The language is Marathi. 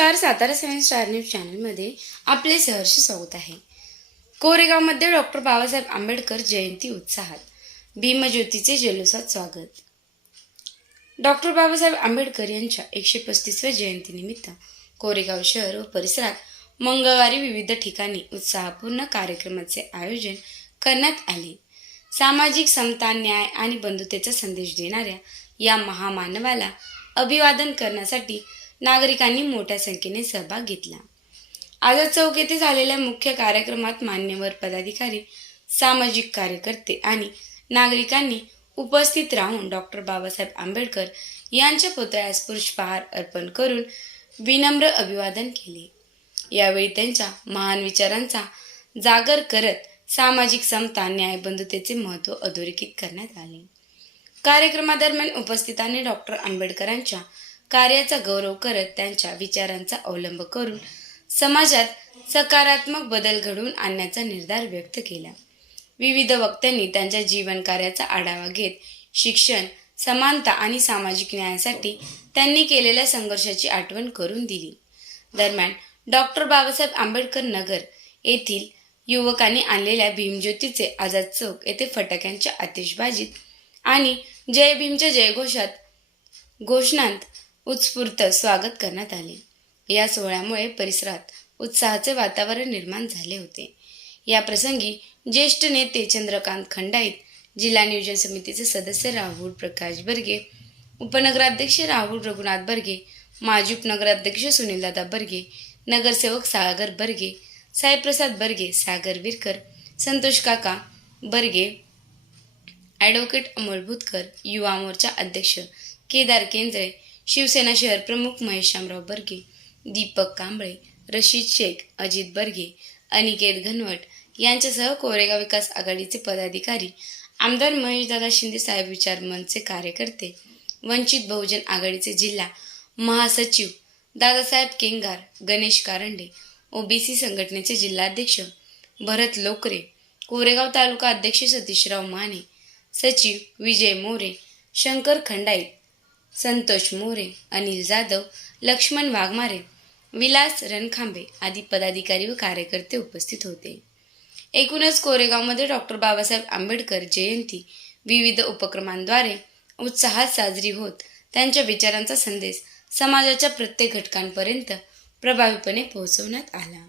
नमस्कार. सातारा 7 स्टार न्यूज चॅनलमध्ये आपले सहर्ष स्वागत आहे. कोरेगावमध्ये डॉक्टर बाबासाहेब आंबेडकर जयंती उत्साहात, भीमज्योतीचे जल्लोषात स्वागत. डॉक्टर बाबासाहेब आंबेडकर यांच्या 135व्या जयंतीनिमित्त कोरेगाव शहर व परिसरात मंगळवारी विविध ठिकाणी उत्साहपूर्ण कार्यक्रमाचे आयोजन करण्यात आले. सामाजिक समता, न्याय आणि बंधुतेचा संदेश देणाऱ्या या महामानवाला अभिवादन करण्यासाठी नागरिकांनी मोठ्या संख्येने सहभाग घेतला. आझाद चौक येथे झालेल्या मुख्य कार्यक्रमात मान्यवर पदाधिकारी, सामाजिक कार्यकर्ते आणि नागरिकांनी उपस्थित राहून डॉक्टर बाबासाहेब आंबेडकर यांच्या पुतळ्यास पुष्पहार अर्पण करून विनम्र अभिवादन केले. यावेळी त्यांच्या महान विचारांचा जागर करत सामाजिक समता, न्याय, बंधुतेचे महत्त्व अधोरेखित करण्यात आले. कार्यक्रमादरम्यान उपस्थितांनी डॉक्टर आंबेडकरांच्या कार्याचा गौरव करत त्यांच्या विचारांचा अवलंब करून समाजात सकारात्मक बदल घडवून आणण्याचा निर्धार व्यक्त केला. विविध वक्त्यांनी त्यांच्या जीवन कार्याचा आढावा घेत शिक्षण, समानता आणि सामाजिक न्यायासाठी त्यांनी केलेल्या संघर्षाची आठवण करून दिली. दरम्यान डॉक्टर बाबासाहेब आंबेडकर नगर येथील युवकांनी आणलेल्या भीमज्योतीचे आझाद चौक येथे फटाक्यांच्या आतिषबाजीत आणि जय भीमच्या घोषणांत उत्स्फूर्त स्वागत करण्यात आले. या सोहळ्यामुळे परिसरात उत्साहाचे वातावरण निर्माण झाले होते. या प्रसंगी ज्येष्ठ नेते चंद्रकांत खंडाईत, जिल्हा नियोजन समितीचे सदस्य राहुल प्रकाश बर्गे, उपनगराध्यक्ष राहुल रघुनाथ बर्गे, माजी उपनगराध्यक्ष सुनीलदादा बर्गे, नगरसेवक सागर बर्गे, साईप्रसाद बर्गे, सागर विरकर, संतोष काका बर्गे, ॲडव्होकेट अमोल भूतकर, युवा मोर्चा अध्यक्ष केदार केंद्रे, शिवसेना शहर प्रमुख महेश शामराव बर्गे, दीपक कांबळे, रशीद शेख, अजित बर्गे, अनिकेत घनवट यांच्यासह कोरेगाव विकास आघाडीचे पदाधिकारी, आमदार महेशदादा शिंदे साहेब विचार मंचचे कार्यकर्ते, वंचित बहुजन आघाडीचे जिल्हा महासचिव दादासाहेब केंगार, गणेश कारंडे, ओबीसी संघटनेचे जिल्हाध्यक्ष भरत लोकरे, कोरेगाव तालुका अध्यक्ष सतीशराव माने, सचिव विजय मोरे, शंकर खंडाईत, संतोष मोरे, अनिल जाधव, लक्ष्मण वाघमारे, विलास रणखांबे आदी पदाधिकारी व कार्यकर्ते उपस्थित होते. एकूणच कोरेगावमध्ये डॉक्टर बाबासाहेब आंबेडकर जयंती विविध उपक्रमांद्वारे उत्साहात साजरी होत त्यांच्या विचारांचा संदेश समाजाच्या प्रत्येक घटकांपर्यंत प्रभावीपणे पोहोचवण्यात आला.